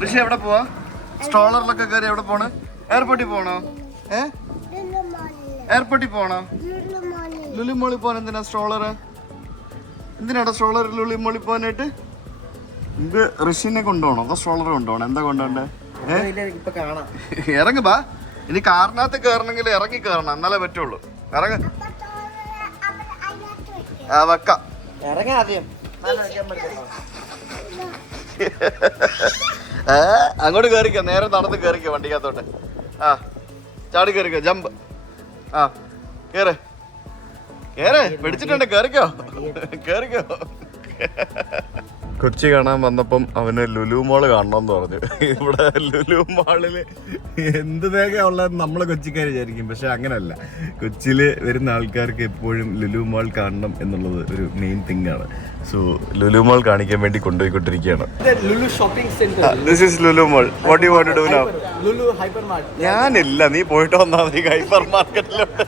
ഋഷി എവിടെ പോവാ? സ്ട്രോളറിലൊക്കെ കയറി എവിടെ പോണ്? എയർപോർട്ടിൽ പോണോ? എയർപോർട്ടിൽ പോണോ? ലുലു മോളിൽ പോകാൻ എന്തിനാ സ്ട്രോളർ? എന്തിനാടാ സ്ട്രോളർ ലുലു മോളിൽ പോകാനായിട്ട്? ഇത് ഋഷിനെ കൊണ്ടുപോകണോ അതോ സ്ട്രോളർ കൊണ്ടുപോകണം? എന്താ കൊണ്ടുപോണ്ടേ? ഇറങ്ങ് ബാ. ഇനി കാറിനകത്ത് കയറണമെങ്കിൽ ഇറങ്ങി കയറണം, എന്നാലേ പറ്റുള്ളൂ. ഇറങ്ങ വെക്കാം. അങ്ങോട്ട് കയറിക്കോ, നേരെ നടന്ന് കയറിക്കോ വണ്ടിക്കകത്തോട്ട്. ആ ചാടി കയറിക്കോ, ജമ്പ്. ആ കേറ് കേറ്, പിടിച്ചിട്ടുണ്ട്, കേറിക്കോ കേറിക്കോ. കൊച്ചി കാണാൻ വന്നപ്പം അവന് ലുലു മോള് കാണണമെന്ന് പറഞ്ഞു. ഇവിടെ ലുലു മാളില് എന്ത് തേക ഉള്ളത് നമ്മള് കൊച്ചിക്കാർ വിചാരിക്കും, പക്ഷെ അങ്ങനല്ല. കൊച്ചിയില് വരുന്ന ആൾക്കാർക്ക് എപ്പോഴും ലുലു മാൾ കാണണം എന്നുള്ളത് ഒരു മെയിൻ തിങ് ആണ്. സോ ലുലു മാൾ കാണിക്കാൻ വേണ്ടി കൊണ്ടുപോയിക്കൊണ്ടിരിക്കുകയാണ്. ഞാനില്ല, നീ പോയിട്ട് വന്നാൽ മതി ഹൈപ്പർ മാർക്കറ്റിലോട്ട്.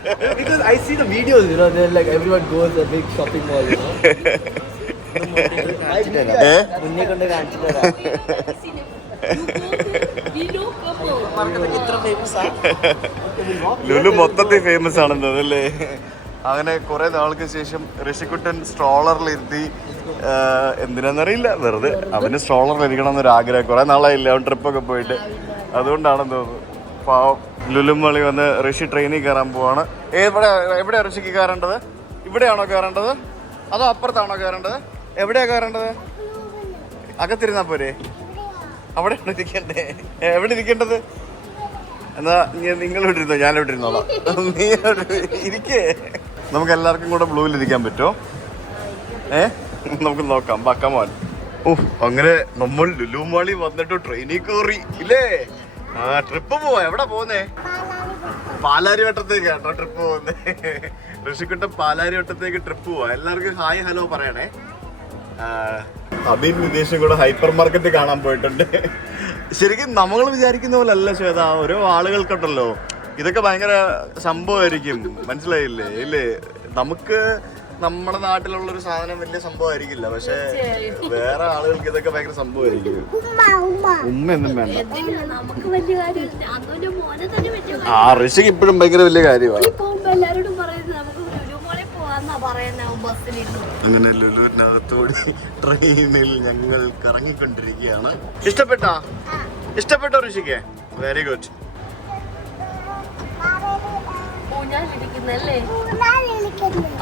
ലുലു മൊത്തത്തിൽ ഫേമസ് ആണെന്ന് അതല്ലേ. അങ്ങനെ കുറെ നാൾക്ക് ശേഷം ഋഷിക്കുട്ടൻ സ്ട്രോളറിലിരുത്തി. എന്തിനാന്നറിയില്ല, വെറുതെ അവന് സ്ട്രോളറിൽ ഇരിക്കണം എന്നൊരു ആഗ്രഹം. കുറെ നാളായില്ല അവൻ ട്രിപ്പൊക്കെ പോയിട്ട്, അതുകൊണ്ടാണെന്ന് തോന്നുന്നു. പാവം ലുലു മാളിൽ വന്ന് ഋഷി ട്രെയിനിൽ കയറാൻ പോവാണ്. എവിടെയാ ഋഷിക്ക് കയറേണ്ടത്? ഇവിടെയാണോ കയറേണ്ടത് അതോ അപ്പുറത്താണോ കയറേണ്ടത്? എവിടെയാ കയറേണ്ടത്? അകത്തിരുന്നാ പോരെ? അവിടെ ഇരിക്കണ്ടേ? എവിടെ ഇരിക്കേണ്ടത്? എന്നാ നിങ്ങൾ ഇവിടെ ഇരുന്നോ, ഞാൻ ഇവിടെ ഇരുന്നോളാം. നീ ഇരിക്കേ. നമുക്ക് എല്ലാവർക്കും കൂടെ ബ്ലൂവിൽ ഇരിക്കാൻ പറ്റുമോ? നമുക്ക് നോക്കാം. ബക്കമോൻ. അങ്ങനെ നമ്മൾ ലുലു മാളി വന്നിട്ട് ട്രെയിനിൽ കയറി ഇല്ലേ? ആ ട്രിപ്പ് പോവാ. എവിടെ പോന്നേ? പാലാരിവട്ടത്തേക്ക് കേട്ടോ ട്രിപ്പ് പോകുന്നേ. ഋഷിക്കുട്ടൻ പാലാരിവട്ടത്തേക്ക് ട്രിപ്പ് പോവാ. എല്ലാവർക്കും ഹായ് ഹലോ പറയണേ. അബിൻ വിദേശം കൂടെ ഹൈപ്പർ മാർക്കറ്റ് കാണാൻ പോയിട്ടുണ്ട്. ശരിക്കും നമ്മൾ വിചാരിക്കുന്ന പോലെ അല്ല ശ്വേത. ഓരോ ആളുകൾക്കുണ്ടല്ലോ ഇതൊക്കെ ഭയങ്കര സംഭവമായിരിക്കും, മനസ്സിലായില്ലേ? ഇല്ലേ, നമുക്ക് നമ്മുടെ നാട്ടിലുള്ളൊരു സാധനം വലിയ സംഭവമായിരിക്കില്ല, പക്ഷെ വേറെ ആളുകൾക്ക് ഇതൊക്കെ ഭയങ്കര സംഭവമായിരിക്കും. ഉമ്മ ഒന്നും വേണ്ട. ആ ഋഷിക്ക് ഇപ്പോഴും ഭയങ്കര വലിയ കാര്യമാണ്. അങ്ങനെ ലുലുവിനകത്തോടി ട്രെയിനിൽ ഞങ്ങൾ കറങ്ങിക്കൊണ്ടിരിക്കുകയാണ്. ഇഷ്ടപ്പെട്ടോ ഋഷിക്ക്? Very good.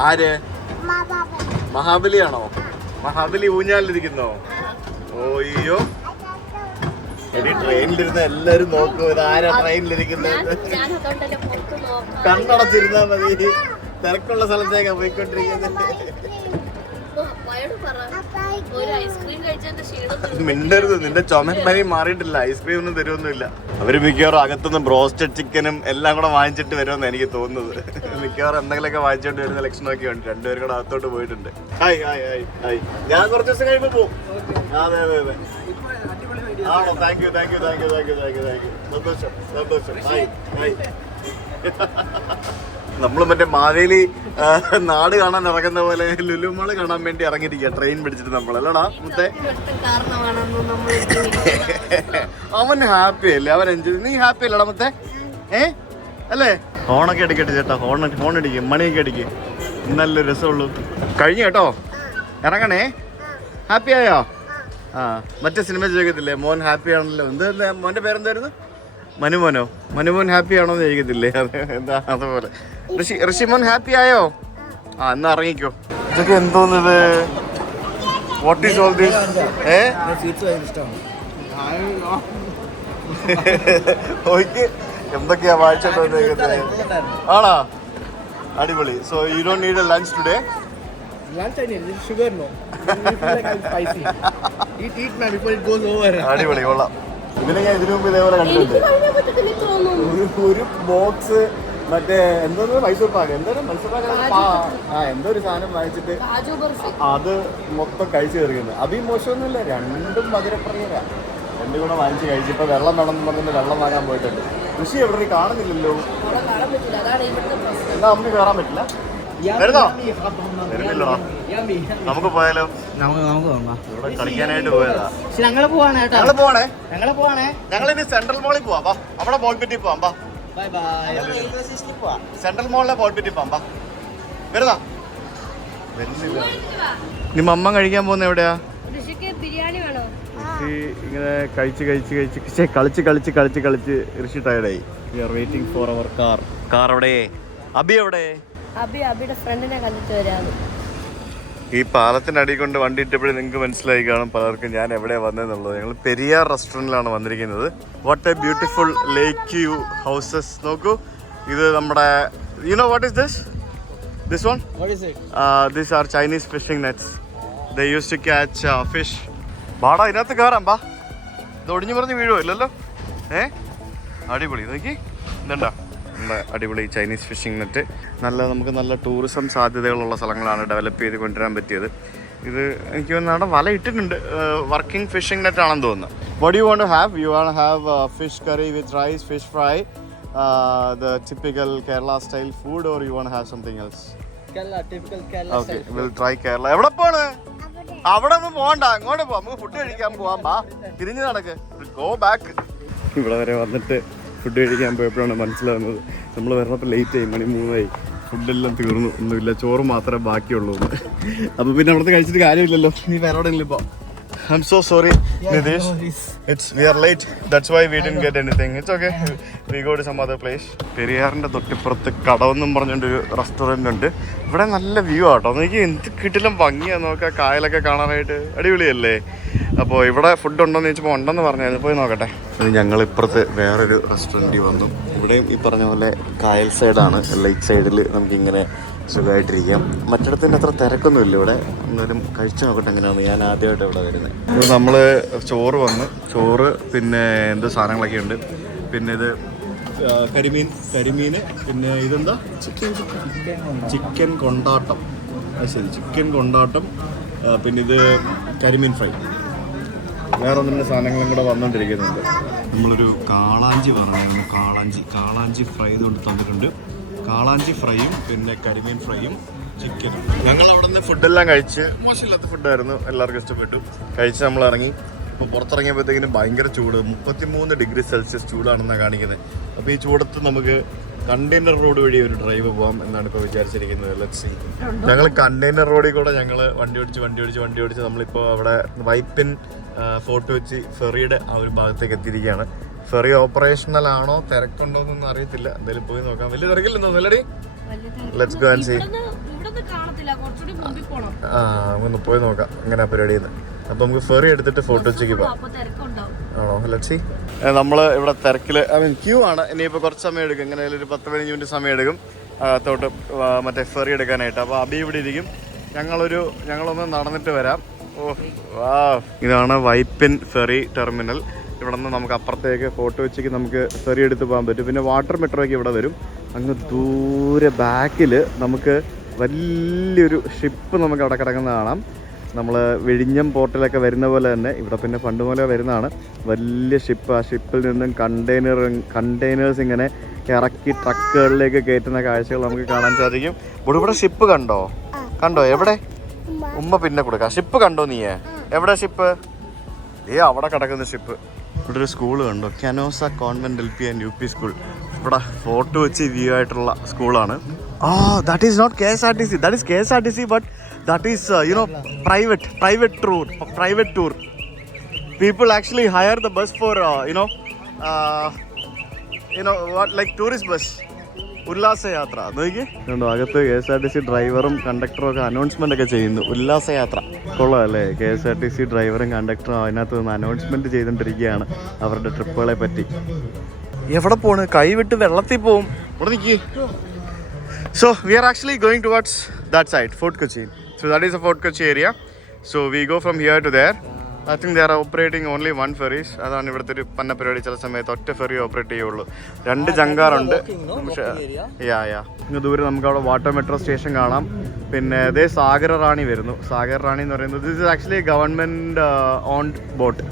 ആര്? മഹാബലിയാണോ? മഹാബലി ഊഞ്ഞാലിരിക്കുന്നോ? ഓയ്യോ, എടി ട്രെയിനിലിരുന്ന എല്ലാരും നോക്കും ഇതാരാ ട്രെയിനിലിരിക്കുന്നത്. കണ്ണടച്ചിരുന്നാ മതി, തിരക്കുള്ള സ്ഥലത്തേക്കാ പോയിക്കൊണ്ടിരിക്കുന്നത്. മിണ്ടരുത്, നിന്റെ ചുമൻ പനി മാറിയിട്ടില്ല. ഐസ്ക്രീം ഒന്നും തരുമൊന്നുമില്ല. അവര് മിക്കവാറും അകത്തുനിന്ന് ബ്രോസ്റ്റഡ് ചിക്കനും എല്ലാം കൂടെ വാങ്ങിച്ചിട്ട് വരുമെന്ന് എനിക്ക് തോന്നുന്നത്. മിക്കവാറും എന്തെങ്കിലുമൊക്കെ വാങ്ങിച്ചോണ്ട് വരുന്ന ലക്ഷണമൊക്കെ ഉണ്ട്. രണ്ടുപേരും കൂടെ അകത്തോട്ട് പോയിട്ടുണ്ട്. Hi hi hi hi. ഞാൻ കുറച്ച് ദിവസം കഴിയുമ്പോൾ പോകും. അതെ അതെ അതെ. ആണോ? Thank you thank you thank you thank you thank you thank you. സന്തോഷം സന്തോഷം. Hi hi. നമ്മൾ മറ്റേ മാവേലി നാട് കാണാൻ ഇറങ്ങുന്ന പോലെ ലുലു മാള് കാണാൻ വേണ്ടി ഇറങ്ങിയിരിക്കുക ട്രെയിൻ പിടിച്ചിട്ട് നമ്മളല്ലടാ മുത്തേ. അവൻ ഹാപ്പി അല്ലേ? അവൻ എൻജോയ്. നീ ഹാപ്പി അല്ലടാ മുത്തേ? അല്ലേ? ഹോണൊക്കെ അടിക്കട്ടെ ചേട്ടാ, ഹോൺ അടിക്കും, മണിയൊക്കെ അടിക്കും, നല്ല രസമുള്ളൂ. കഴിഞ്ഞു കേട്ടോ, ഇറങ്ങണേ. ഹാപ്പി ആയോ? ആ മറ്റേ സിനിമ ചോദിക്കത്തില്ലേ മോൻ ഹാപ്പി ആണല്ലോ? എന്താ മോൻ്റെ പേരെന്തായിരുന്നു? മനുമോനോ? മനുമോൻ ഹാപ്പി ആണോ എന്ന് ചോദിക്കത്തില്ലേ? എന്താ അതുപോലെ. ഋഷിമോൻ ഹാപ്പി ആയോ? ആ എന്നാ ഇറങ്ങിക്കോ. ഇതൊക്കെ എന്തോന്നത്? What is all this? എന്തൊക്കെയാ വായിച്ചോണ്ടിരിക്കുന്നത്? ആണോ? അടിപൊളി. So you don't need a lunch today? Lunch I need sugar no. Spicy. Eat man before it goes over. അടിപൊളി, കൊള്ളാം. ഇതിനെ ഞാൻ ഇതിനു മുമ്പ് ഇതേപോലെ കണ്ടിട്ടുണ്ട്. ഒരു ബോക്സ് മറ്റേ എന്തോ മൈസൂർ പാക്ക്, എന്തോരം മൈസൂർ പാക്ക് എന്തോ ഒരു സാധനം വാങ്ങിച്ചിട്ട് അത് മൊത്തം കഴിച്ചു കയറിക്കുന്നത്. അത് ഈ മോശമൊന്നുമില്ല, രണ്ടും മധുരപ്രിയരാ. രണ്ടും കൂടെ വാങ്ങിച്ച് കഴിച്ചിപ്പോൾ വെള്ളം വേണമെന്ന് പറഞ്ഞിട്ട് വെള്ളം വാങ്ങാൻ പോയിട്ടുണ്ട്. കൃഷി എവിടെ കാണുന്നില്ലല്ലോ. എന്താ അമ്മ കയറാൻ പറ്റില്ല? വരുന്നോ? വരുന്നില്ലടാ. നമുക്ക് പോയാലോ? നമുക്ക് പോകാം. ഇവിടെ കളിക്കാനായിട്ട് പോയതാ. ഞങ്ങള് പോവാണ് കേട്ടോ. ഞങ്ങള് പോവാണേ. ഞങ്ങളിനി സെൻട്രൽ മോളിൽ പോവാം. വാ, അവിടെ ബോൾപിറ്റി പോവാം. വാ, ബൈ ബൈ. സെൻട്രൽ മോളിലെ ബോൾപിറ്റി പോവാം. വാ, വരുന്നോ? വരുന്നില്ല. നീ മമ്മ കഴിക്കാൻ പോകുന്ന എവിടെയാ? ബിരിയാണി വേണോ? ഇങ്ങനെ കളിച്ച് ഋഷി ടയർഡായി. We are waiting for our car എവിടെ? അബി എവിടെ? അബിയുടെ ഫ്രണ്ടിനെ കണ്ടിട്ട് വരാണ്. ഈ പാലത്തിന്റെ അടി കൊണ്ട് വണ്ടി ഇട്ടപ്പോഴേ നിങ്ങൾക്ക് മനസ്സിലായി കാണും പലർക്കും ഞാൻ എവിടെയാ വന്നതെന്നുള്ളത്. ഞങ്ങൾ പെരിയാർ റെസ്റ്റോറൻറ്റിലാണ് വന്നിരിക്കുന്നത്. What A beautiful lake view houses. നോക്കൂ, ഇത് നമ്മുടെ what is this one? These are Chinese fishing nets. They used to catch fish. ബാടാ, ഇതിനകത്ത് കയറാം. ബാ, ഇത് ഒടിഞ്ഞു പറഞ്ഞ് വീഴുമോ? ഇല്ലല്ലോ. അടിപൊളി. നോക്കി, ഇതുണ്ടോ നമ്മുടെ അടിപൊളി ചൈനീസ് ഫിഷിംഗ് നെറ്റ്. നമുക്ക് നല്ല ടൂറിസം സാധ്യതകളുള്ള സ്ഥലങ്ങളാണ് ഡെവലപ്പ് ചെയ്ത് കൊണ്ടുവരാൻ പറ്റിയത്. ഇത് എനിക്ക് തോന്നുന്നു അവിടെ വല ഇട്ടിട്ടുണ്ട്. വർക്കിംഗ് ഫിഷിംഗ് നെറ്റ് ആണെന്ന് തോന്നുന്നു. What you want to have? You want have fish curry with rice, fish fry, the typical Kerala style food, or you want to have something else? typical Kerala. Okay, we'll try Kerala. എവിടെ പോണ്? അവിടെ ഒന്നും പോകണ്ട, അങ്ങോട്ട് പോവാം. നമുക്ക് food കഴിക്കാൻ പോവാം. ബാ, തിരിഞ്ഞു നടക്ക്. Go back. ഇവിടെ വരെ വന്നിട്ട് ഫുഡ് കഴിക്കാൻ പോയപ്പോഴാണ് മനസ്സിലാവുന്നത് നമ്മൾ വരണപ്പോൾ ലേറ്റ് ആയി. 3 ഫുഡെല്ലാം തീർന്നു, ഒന്നുമില്ല, ചോറ് മാത്രമേ ബാക്കിയുള്ളൂ. അപ്പോൾ പിന്നെ അവിടുത്തെ കഴിച്ചിട്ട് കാര്യമില്ലല്ലോ. നീ വേറെ എവിടെയെങ്കിലും ഇപ്പോൾ. I'm so sorry, Nidesh. We are late. That's why we didn't get anything. It's okay. We go to some other place. പെരിയാറിൻ്റെ തൊട്ടിപ്പുറത്ത് കടവെന്നും പറഞ്ഞുകൊണ്ടൊരു റെസ്റ്റോറൻറ്റ് ഉണ്ട്. ഇവിടെ നല്ല വ്യൂ ആട്ടോ. എനിക്ക് എന്ത് കിട്ടിലും ഭംഗിയാണ്. നോക്കാം, കായലൊക്കെ കാണാനായിട്ട് അടിപൊളിയല്ലേ. അപ്പോൾ ഇവിടെ ഫുഡ് ഉണ്ടോയെന്ന് ചോദിച്ചപ്പോൾ ഉണ്ടെന്ന് പറഞ്ഞാൽ പോയി നോക്കട്ടെ. ഞങ്ങൾ ഇപ്പുറത്ത് വേറൊരു റെസ്റ്റോറൻറ്റിൽ വന്നു. ഇവിടെയും ഈ പറഞ്ഞ പോലെ കായൽ സൈഡാണ്. ലേക്ക് സൈഡിൽ നമുക്കിങ്ങനെ സുഖമായിട്ടിരിക്കാം. മറ്റിടത്തിൻ്റെ അത്ര തിരക്കൊന്നുമില്ല ഇവിടെ. എന്നാലും കഴിച്ചു നോക്കട്ടെ എങ്ങനെയാണ്. ഞാൻ ആദ്യമായിട്ട് ഇവിടെ വരുന്നത്. ഇത് നമ്മൾ ചോറ് പിന്നെ എന്ത് സാധനങ്ങളൊക്കെ ഉണ്ട്. പിന്നെ ഇത് കരിമീൻ, പിന്നെ ഇതെന്താ ചിക്കൻ കൊണ്ടാട്ടം. ശരി, ചിക്കൻ കൊണ്ടാട്ടം. പിന്നെ ഇത് കരിമീൻ ഫ്രൈ. വേറെ ഒന്നിൻ്റെ സാധനങ്ങളും കൂടെ വന്നുകൊണ്ടിരിക്കുന്നുണ്ട്. നമ്മളൊരു കാളാഞ്ചി പറഞ്ഞു. കാളാഞ്ചി ഫ്രൈ കൊണ്ട് തന്നിട്ടുണ്ട്. കാളാഞ്ചി ഫ്രൈയും പിന്നെ കരിമീൻ ഫ്രൈയും ചിക്കനും. ഞങ്ങൾ അവിടെ നിന്ന് ഫുഡെല്ലാം കഴിച്ച്, മോശമില്ലാത്ത ഫുഡായിരുന്നു, എല്ലാവർക്കും ഇഷ്ടപ്പെട്ടു. കഴിച്ച് നമ്മൾ ഇറങ്ങി. അപ്പോൾ പുറത്തിറങ്ങിയപ്പോഴത്തേക്കിനും ഭയങ്കര ചൂട്, 33 ഡിഗ്രി സെൽഷ്യസ് ചൂടാണെന്നാണ് കാണിക്കുന്നത്. അപ്പോൾ ഈ ചൂടത്ത് നമുക്ക് കണ്ടെയ്നർ റോഡ് വഴി ഒരു ഡ്രൈവ് പോകാം എന്നാണ് ഇപ്പോൾ വിചാരിച്ചിരിക്കുന്നത്. Let's see. ഞങ്ങൾ കണ്ടെയ്നർ റോഡിൽ കൂടെ ഞങ്ങൾ വണ്ടി ഓടിച്ച് നമ്മളിപ്പോൾ അവിടെ വൈപ്പിൻ ഫോർട്ട് കൊച്ചി ഫെറിയുടെ ആ ഒരു ഭാഗത്തേക്ക് എത്തിയിരിക്കുകയാണ്. ഫെറി ഓപ്പറേഷണൽ ആണോ തിരക്കുണ്ടോ എന്നൊന്നും അറിയത്തില്ല. എന്തായാലും പോയി നോക്കാം. വലിയ തിരക്കില്ലെന്ന് തോന്നുന്നല്ലേ? Let's go and see. ഒന്ന് പോയി നോക്കാം എങ്ങനെയാ പരിപാടിയെന്ന്. അപ്പോൾ നമുക്ക് ഫെറി എടുത്തിട്ട് ഫോർട്ട് കൊച്ചിക്ക് പോകാം. ആണോ? Let's see. നമ്മൾ ഇവിടെ തിരക്കിൽ ക്യൂ ആണ്. ഇനിയിപ്പോൾ കുറച്ച് സമയം എടുക്കും. എങ്ങനെയായാലും ഒരു 10-15 മിനിറ്റ് സമയം എടുക്കും തോട്ട് മറ്റേ ഫെറി എടുക്കാനായിട്ട്. അപ്പോൾ അബി ഇവിടെ ഇരിക്കും. ഞങ്ങളൊന്ന് നടന്നിട്ട് വരാം. ഇതാണ് വൈപ്പിൻ ഫെറി ടെർമിനൽ. ഇവിടെ നിന്ന് നമുക്ക് അപ്പുറത്തേക്ക് ഫോർട്ട് കൊച്ചിക്ക് നമുക്ക് ഫെറി എടുത്ത് പോകാൻ പറ്റും. പിന്നെ വാട്ടർ മെട്രോയ്ക്ക് ഇവിടെ വരും. അങ്ങ് ദൂരെ ബാക്കിൽ നമുക്ക് വലിയൊരു ഷിപ്പ് നമുക്ക് അവിടെ കിടക്കുന്ന കാണാം. നമ്മൾ വിഴിഞ്ഞം പോർട്ടിലൊക്കെ വരുന്ന പോലെ തന്നെ ഇവിടെ പിന്നെ പണ്ട് പോലെ വരുന്നതാണ് വലിയ ഷിപ്പ്. ആ ഷിപ്പിൽ നിന്നും കണ്ടെയ്നേഴ്സ് ഇങ്ങനെ ഇറക്കി ട്രക്കുകളിലേക്ക് കയറ്റുന്ന കാഴ്ചകൾ നമുക്ക് കാണാൻ സാധിക്കും. ഇവിടെ ഷിപ്പ് കണ്ടോ? എവിടെ? ഉമ്മ പിന്നെ കൊടുക്കാം. ഷിപ്പ് കണ്ടോ നീയെ? എവിടെ ഷിപ്പ്? അവിടെ കിടക്കുന്ന ഷിപ്പ്. ഇവിടെ ഒരു സ്കൂൾ കണ്ടോ? Canossa convent LP and UP school. ഇവിടെ ഫോർട്ട് കൊച്ചി വ്യൂ ആയിട്ടുള്ള സ്കൂളാണ്. That is not KSRTC. That is KSRTC, but that is private tour. People actually hire the bus for what, like tourist bus. ഉല്ലാസയാത്ര നോക്കി കണ്ടോ? അകത്ത് KSRTC ഡ്രൈവറും കണ്ടക്ടറും ഒക്കെ announcement ഒക്കെ ചെയ്യുന്നു. ഉല്ലാസയാത്ര കൊള്ളാമല്ലേ? KSRTC ഡ്രൈവറും കണ്ടക്ടറും അതിനകത്ത് നിന്ന് അനൗൺസ്മെന്റ് ചെയ്തുകൊണ്ടിരിക്കുകയാണ് അവരുടെ ട്രിപ്പുകളെ പറ്റി. എവിടെ പോണ്? കൈവിട്ട് വെള്ളത്തിൽ പോവും. ഇവിടെ നിൽക്കി. So we are actually going towards that side, Fort Kochi. So that is a Fort Kochi area. So we go from here to there. I think they are operating only one ferries. അതാണ് ഇവിടുത്തെ ഒരു പന്ന പരിപാടി. ചില സമയത്ത് ഒറ്റ ഫെറി ഓപ്പറേറ്റ് ചെയ്യുള്ളൂ. 2 ജങ്കാറുണ്ട്. ഇങ്ങ് ദൂരെ നമുക്ക് അവിടെ വാട്ടർ മെട്രോ സ്റ്റേഷൻ കാണാം. പിന്നെ ഇതേ സാഗർ റാണി വരുന്നു. സാഗർ റാണി എന്ന് പറയുന്നത് this is actually government owned boat.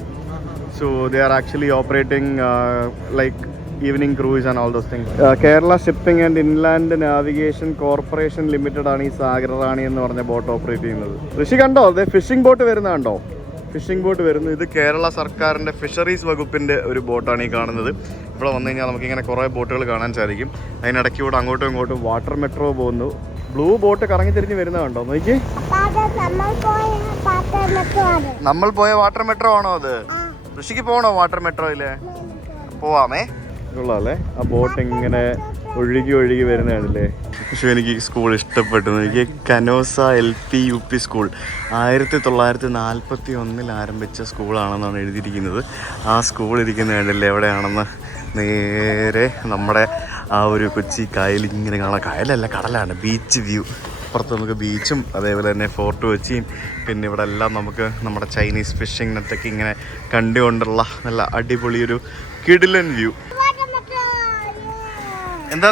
So they are actually operating like evening cruise and all those things. Kerala Shipping and Inland Navigation Corporation Limited ആണ് ഈ സാഗർ റാണി എന്ന് പറഞ്ഞ ബോട്ട് ഓപ്പറേറ്റ് ചെയ്യുന്നത്. ഋഷി കണ്ടോ, അതെ ഫിഷിംഗ് ബോട്ട് വരുന്ന കണ്ടോ, ഫിഷിംഗ് ബോട്ട് വരുന്നു. ഇത് കേരള സർക്കാരിൻ്റെ ഫിഷറീസ് വകുപ്പിൻ്റെ ഒരു ബോട്ടാണ് ഈ കാണുന്നത്. ഇവിടെ വന്നു കഴിഞ്ഞാൽ നമുക്കിങ്ങനെ കുറേ ബോട്ടുകൾ കാണാൻ സാധിക്കും. അതിനിടയ്ക്ക് കൂടെ അങ്ങോട്ടും ഇങ്ങോട്ടും വാട്ടർ മെട്രോ പോകുന്നു. ബ്ലൂ ബോട്ട് കറങ്ങി തിരിഞ്ഞ് വരുന്ന കണ്ടോ, നോക്കി. നമ്മൾ പോയ വാട്ടർ മെട്രോ ആണോ അത്? ഋഷിക്ക് പോകണോ വാട്ടർ മെട്രോയില്? പോവാമേ. കൊള്ളാല്ലേ, ആ ബോട്ട് ഇങ്ങനെ ഒഴുകി ഒഴുകി വരുന്നതാണല്ലേ. പക്ഷേ എനിക്ക് ഈ സ്കൂൾ ഇഷ്ടപ്പെട്ടു. എനിക്ക് കനോസ LP-UP സ്കൂൾ 1941 ആരംഭിച്ച സ്കൂളാണെന്നാണ് എഴുതിയിരിക്കുന്നത്. ആ സ്കൂൾ ഇരിക്കുന്നതല്ലേ എവിടെയാണെന്ന്, നേരെ നമ്മുടെ ആ ഒരു കൊച്ചി കായൽ ഇങ്ങനെ കാണാം. കായലല്ല, കടലാണ്. Beach view. അപ്പുറത്ത് നമുക്ക് ബീച്ചും അതേപോലെ തന്നെ ഫോർട്ട് കൊച്ചിയും പിന്നെ ഇവിടെ എല്ലാം നമുക്ക് നമ്മുടെ ചൈനീസ് ഫിഷിംഗ് നെറ്റൊക്കെ ഇങ്ങനെ കണ്ടുകൊണ്ടുള്ള നല്ല അടിപൊളി ഒരു കിടിലൻ വ്യൂ. എന്താ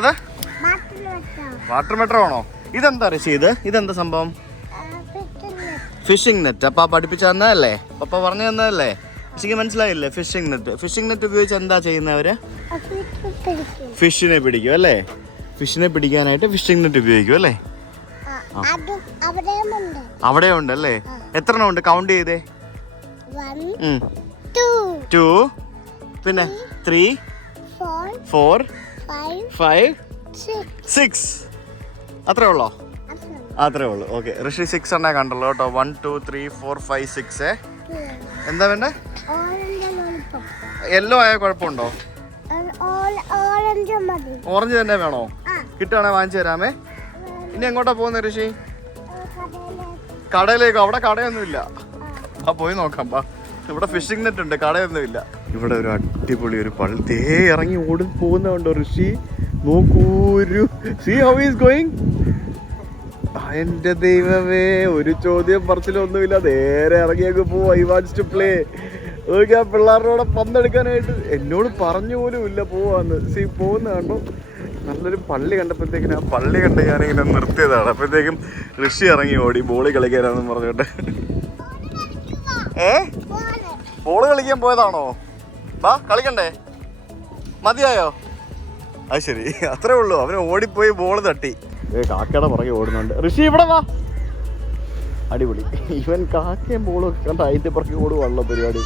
വാട്ടർ മെട്രോ ആണോ? ഇതെന്താ റഷീദ്, ഇതെന്താ സംഭവം? Phishing net. അപ്പ പഠിപ്പിച്ചു തന്നതല്ലേ, പപ്പ പറഞ്ഞു തന്നതല്ലേ? ഋഷിക്ക് മനസ്സിലായില്ലേ? Phishing net. ഫിഷിംഗ് നെറ്റ് ഉപയോഗിച്ച് എന്താ ചെയ്യുന്നവര്? ഫിഷിനെ പിടിക്കും അല്ലേ? ഫിഷിനെ പിടിക്കാനായിട്ട് ഫിഷിംഗ് നെറ്റ് ഉപയോഗിക്കും അല്ലേ? അവിടെ ഉണ്ട് അല്ലേ? എത്ര എണ്ണം ഉണ്ട്? കൗണ്ട് ചെയ്തേ. 2 പിന്നെ 3 4 5 6. അത്രേ ഉള്ളോ? അത്രേ ഉള്ളൂ. ഓക്കെ, ഋഷി 6 എണ്ണേ കണ്ടല്ലോ കേട്ടോ. 1 2 3 4 5 6. എന്താ വേണ്ടേ? യെല്ലോ ആയ കുഴപ്പമുണ്ടോ? ഓറഞ്ച് തന്നെ വേണോ? കിട്ടുവാണെ വാങ്ങിച്ചു തരാമേ. ഇനി എങ്ങോട്ടാ പോകുന്നത് ഋഷി? കടയിലേക്കോ? അവിടെ കടയൊന്നുമില്ല. ആ പോയി നോക്കാം. ഇവിടെ ഫിഷിംഗ് നെറ്റ് ഉണ്ട്, കടയൊന്നുമില്ല. ഇവിടെ ഒരു അടിപൊളി ഒരു പള്ളി. തേ ഇറങ്ങി ഓടി പോകുന്നുണ്ടോ ഋഷി? നോക്കൂ, സീ ഹൗ ഈസ് ഗോയിങ്. എന്റെ ദൈവമേ, ഒരു ചോദ്യം പറച്ചിലൊന്നുമില്ല, നേരെ ഇറങ്ങിയൊക്കെ പോവും. I wants to play. നോക്കി ആ പിള്ളേരോടെ പന്തെടുക്കാനായിട്ട് എന്നോട് പറഞ്ഞു പോലും ഇല്ല പോവാന്ന്. സീ പോകുന്ന കണ്ടോ. നല്ലൊരു പള്ളി കണ്ടപ്പോഴത്തേക്കിനും ആ പള്ളി കണ്ട് ഞാനിങ്ങനെ നിർത്തിയതാണ്. അപ്പോഴത്തേക്കും ഋഷി ഇറങ്ങി ഓടി ബോളി കളിക്കാനാണെന്ന് പറഞ്ഞോട്ടെ. ബോള് കളിക്കാൻ പോയതാണോ? വാ കളിക്കണ്ടേ? മതിയായോ? അത് ശരി, അത്രേ ഉള്ളൂ. അവന് ഓടിപ്പോയി ബോള് തട്ടി. കാക്കയുടെ പുറകെ ഓടുന്നുണ്ട്. ഋഷി ഇവിടെ വാ. അടിപൊളി. ഇവൻ കാക്കയും ബോളും ഒക്കെ കണ്ട അതിന്റെ പുറകെ ഓടുവാണല്ലോ പരിപാടി.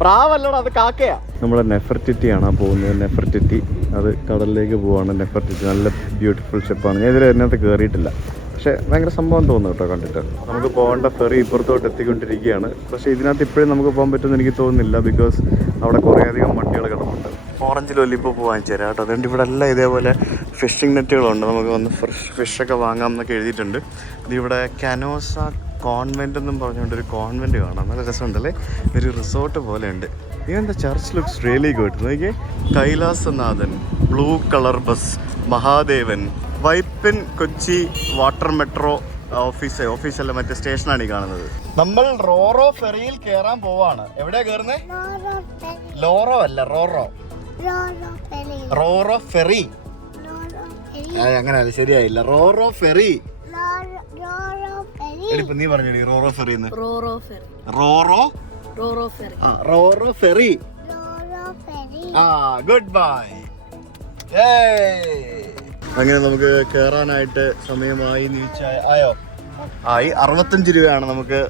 പ്രാവല്ലടാ, അത് കാക്കയാ. നമ്മുടെ നെഫർട്ടിറ്റി ആണ് പോകുന്നത്. നെഫർട്ടിറ്റി അത് കടലിലേക്ക് പോവാണ്. നെഫർട്ടിറ്റി നല്ല ബ്യൂട്ടിഫുൾ ഷിപ്പാണ്. ഞാൻ ഇതിൽ അതിനകത്ത് കയറിയിട്ടില്ല, പക്ഷേ ഭയങ്കര സംഭവം തോന്നുന്നു കേട്ടോ കണ്ടിട്ട്. നമുക്ക് പോകേണ്ട ഫെറി ഇപ്പുറത്തോട്ട് എത്തിക്കൊണ്ടിരിക്കുകയാണ്. പക്ഷേ ഇതിനകത്ത് ഇപ്പോഴും നമുക്ക് പോകാൻ പറ്റുമെന്ന് എനിക്ക് തോന്നുന്നില്ല, ബിക്കോസ് അവിടെ കുറേയധികം വണ്ടികൾ കിടപ്പുണ്ട്. ഓറഞ്ച് ലോലിപ്പോപ്പ് വാങ്ങിച്ചു തരാം കേട്ടോ. അതുകൊണ്ട് ഇവിടെ എല്ലാം ഇതേപോലെ ഫിഷിംഗ് നെറ്റുകളുണ്ട്. നമുക്ക് വന്ന് ഫ്രഷ് ഫിഷൊക്കെ വാങ്ങാം എന്നൊക്കെ എഴുതിയിട്ടുണ്ട്. ഇതിവിടെ കനോസ കോൺവെൻ്റ് എന്നും പറഞ്ഞുകൊണ്ടൊരു കോൺവെൻറ്റ് കാണാം. നല്ല രസമുണ്ടല്ലേ, ഒരു റിസോർട്ട് പോലെ ഉണ്ട്. ഇതെന്താ ചർച്ച് ലുക്സ് റിയലി ഗുഡ്. നോക്കിയേ, Kailasanathan, blue colour bus, Mahadevan, Vypin Kochi water metro ഓഫീസല്ല, മറ്റേ സ്റ്റേഷനാണ് ഈ കാണുന്നത്. നമ്മൾ റോറോ ഫെറിയിൽ കയറാൻ പോവാണ്. എവിടെയാ കയറുന്നേ? ലോറോ അല്ല, റോറോ. റോറോ ഫെറി. അങ്ങനെയല്ല, ശരിയായില്ല. റോറോ ഫെറി. എടിപ്പോ നീ പറഞ്ഞടി റോറോ ഫെറി. റോറോ ഫെറി. ആ, ഗുഡ് ബൈ. അങ്ങനെ നമുക്ക് കയറാനായിട്ട് സമയമായി. ആയോ? ആയി. 65 രൂപയാണ് നമുക്ക്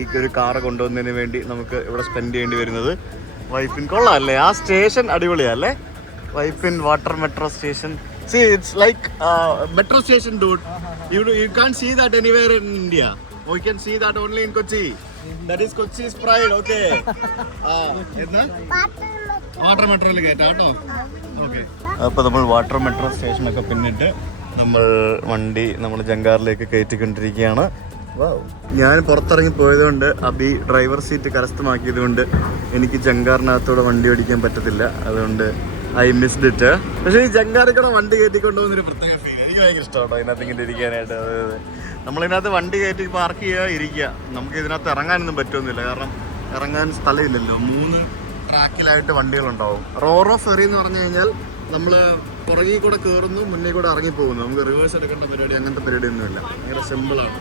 ഈ ഒരു കാറ് കൊണ്ടുവന്നതിന് വേണ്ടി നമുക്ക് ഇവിടെ സ്പെൻഡ് ചെയ്യേണ്ടി വരുന്നത്. വൈപ്പിൻ കൊള്ളാല്ലേ, ആ സ്റ്റേഷൻ അടിപൊളിയല്ലേ? Vypin water metro station. See, it's like metro station, dude. You can't see that anywhere in India. We can see that only in Kochi. That is Kochi's pride, okay? Water മെട്രോയിൽ കയറ്റാം കേട്ടോ. Okay, അപ്പോൾ നമ്മൾ water metro സ്റ്റേഷനൊക്കെ പിന്നിട്ട് നമ്മൾ വണ്ടി നമ്മൾ ജങ്കാറിലേക്ക് കയറ്റിക്കൊണ്ടിരിക്കുകയാണ്. ഞാൻ പുറത്തിറങ്ങി പോയതുകൊണ്ട് അബി ഡ്രൈവർ സീറ്റ് കരസ്ഥമാക്കിയത് കൊണ്ട് എനിക്ക് ജങ്കാറിനകത്തൂടെ വണ്ടി ഓടിക്കാൻ പറ്റത്തില്ല. അതുകൊണ്ട് ഐ മിസ്ഡ് ഇറ്റ്. പക്ഷേ ഈ ജങ്കാറിൽ കൂടെ വണ്ടി കയറ്റിക്കൊണ്ടു പോകുന്നൊരു പ്രത്യേക ഫീൽ എനിക്ക് ഭയങ്കര ഇഷ്ടമാണ് ഇതിനകത്ത് ഇങ്ങനെ ഇരിക്കാനായിട്ട്. അതായത് നമ്മളിതിനകത്ത് വണ്ടി കയറ്റി പാർക്ക് ചെയ്യുക, ഇരിക്കുക. നമുക്ക് ഇതിനകത്ത് ഇറങ്ങാനൊന്നും പറ്റുമൊന്നുമില്ല, കാരണം ഇറങ്ങാൻ സ്ഥലമില്ലല്ലോ. 3 ട്രാക്കിലായിട്ട് വണ്ടികളുണ്ടാവും. റോറോ ഫെറി എന്ന് പറഞ്ഞു കഴിഞ്ഞാൽ നമ്മൾ പുറകിൽ കൂടെ കയറുന്നു, മുന്നിൽ കൂടെ ഇറങ്ങി പോകുന്നു. നമുക്ക് റിവേഴ്സ് എടുക്കേണ്ട പരിപാടി, അങ്ങനത്തെ പരിപാടി ഒന്നുമില്ല. ഭയങ്കര സിമ്പിളാണ്.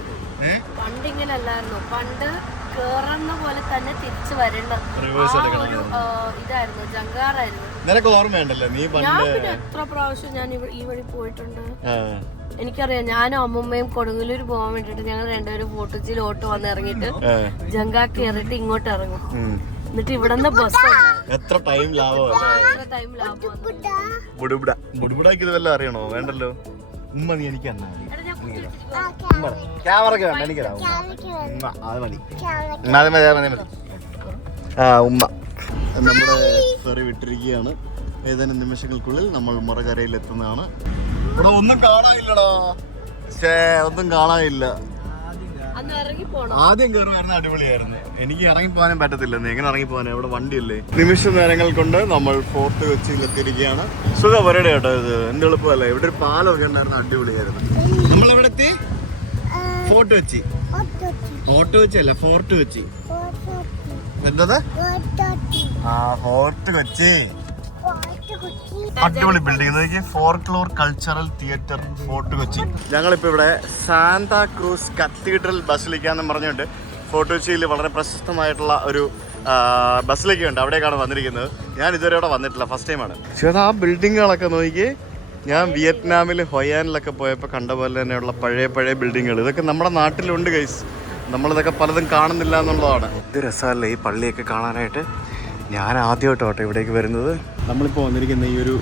പണ്ട് ഇങ്ങനെ അല്ലായിരുന്നു. പണ്ട് കേറുന്ന പോലെ തന്നെ തിരിച്ചു വരണം. ഒരു ഇതായിരുന്നു, ജങ്കാറായിരുന്നു. നിനക്ക് ഓർമ്മയുണ്ടല്ലോ നീ ഞാൻ പിന്നെ എത്ര പ്രാവശ്യം ഞാൻ ഈ വഴി പോയിട്ടുണ്ട്. എനിക്കറിയാം, ഞാനും അമ്മൂമ്മയും കൊടുങ്ങല്ലൂർ പോകാൻ വേണ്ടിട്ട് ഞങ്ങൾ രണ്ടുപേരും ഫോട്ടോച്ചിൽ ഓട്ടോ വന്ന് ഇറങ്ങിയിട്ട് ജങ്കാ കയറിയിട്ട് ഇങ്ങോട്ട് ഇറങ്ങും. എന്നിട്ട് ഇവിടെ നിന്ന് ബസ് എത്ര ടൈം ലാഭമാണ്. ടൈം ലാഭം. ബുഡുബുഡാക്ക് ഇത് വല്ല അറിയണോ? വേണ്ടല്ലോ. ഉമ്മ നീ എനിക്ക് ക്യാമറക്ക് വേണ്ട, എനിക്കറിയാം. അത് മതി. ഉമ്മ നമ്മുടെ ഫെറി വിട്ടിരിക്കുകയാണ്. ഏതാനും നിമിഷങ്ങൾക്കുള്ളിൽ നമ്മൾ മുറകരയിൽ എത്തുന്നതാണ്. ഇവിടെ ഒന്നും കാണാനില്ലടാ. ഒന്നും കാണാനില്ല. ആദ്യം കയറുമായിരുന്നു, അടിപൊളിയായിരുന്നു. എനിക്ക് ഇറങ്ങിപ്പോകാനും പറ്റത്തില്ലെന്ന്. എങ്ങനെ ഇറങ്ങിപ്പോകാൻ? ഇവിടെ വണ്ടിയല്ലേ. നിമിഷ നേരങ്ങൾ കൊണ്ട് നമ്മൾ ഫോർട്ട് കൊച്ചിയിൽ എത്തിയിരിക്കുകയാണ്. സുഖപരടെ കേട്ടോ ഇത്. എന്ത് എളുപ്പമല്ല. ഇവിടെ ഒരു പാലമൊക്കെ ഉണ്ടായിരുന്നു, അടിപൊളിയായിരുന്നു. നമ്മളെവിടെ എത്തി? ഫോർട്ട് കൊച്ചി. ഫോർട്ട് കൊച്ചി അല്ല, ഫോർട്ട് കൊച്ചി. എന്തത്? ആ, ഫോർട്ട് കൊച്ചി. അടിപൊളി ബിൽഡിംഗ് നോക്കി. ഫോർക്ലോർ കൾച്ചറൽ തിയേറ്റർ, ഫോർട്ട് കൊച്ചി. ഞങ്ങളിപ്പോൾ ഇവിടെ സാന്താക്രൂസ് കത്തീഡ്രൽ ബസിലിക്ക എന്ന് പറഞ്ഞുകൊണ്ട് ഫോർട്ട് കൊച്ചിയിൽ വളരെ പ്രശസ്തമായിട്ടുള്ള ഒരു ബസിലിക്ക ഉണ്ട്. അവിടേക്കാണ് വന്നിരിക്കുന്നത്. ഞാൻ ഇതുവരെ അവിടെ വന്നിട്ടില്ല, ഫസ്റ്റ് ടൈമാണ്. ചേട്ടാ ആ ബിൽഡിങ്ങുകളൊക്കെ നോക്കി. ഞാൻ വിയറ്റ്നാമിൽ ഹൊയാനിലൊക്കെ പോയപ്പോൾ കണ്ട പോലെ തന്നെയുള്ള പഴയ ബിൽഡിങ്ങുകൾ. ഇതൊക്കെ നമ്മുടെ നാട്ടിലുണ്ട് ഗൈസ്. നമ്മളിതൊക്കെ പലതും കാണുന്നില്ല എന്നുള്ളതാണ്. ഇത് രസമല്ലേ ഈ പള്ളിയൊക്കെ കാണാനായിട്ട്. ഞാൻ ആദ്യമായിട്ടോട്ടെ ഇവിടേക്ക് വരുന്നത്. നമ്മളിപ്പോൾ വന്നിരിക്കുന്ന ഈ ഒരു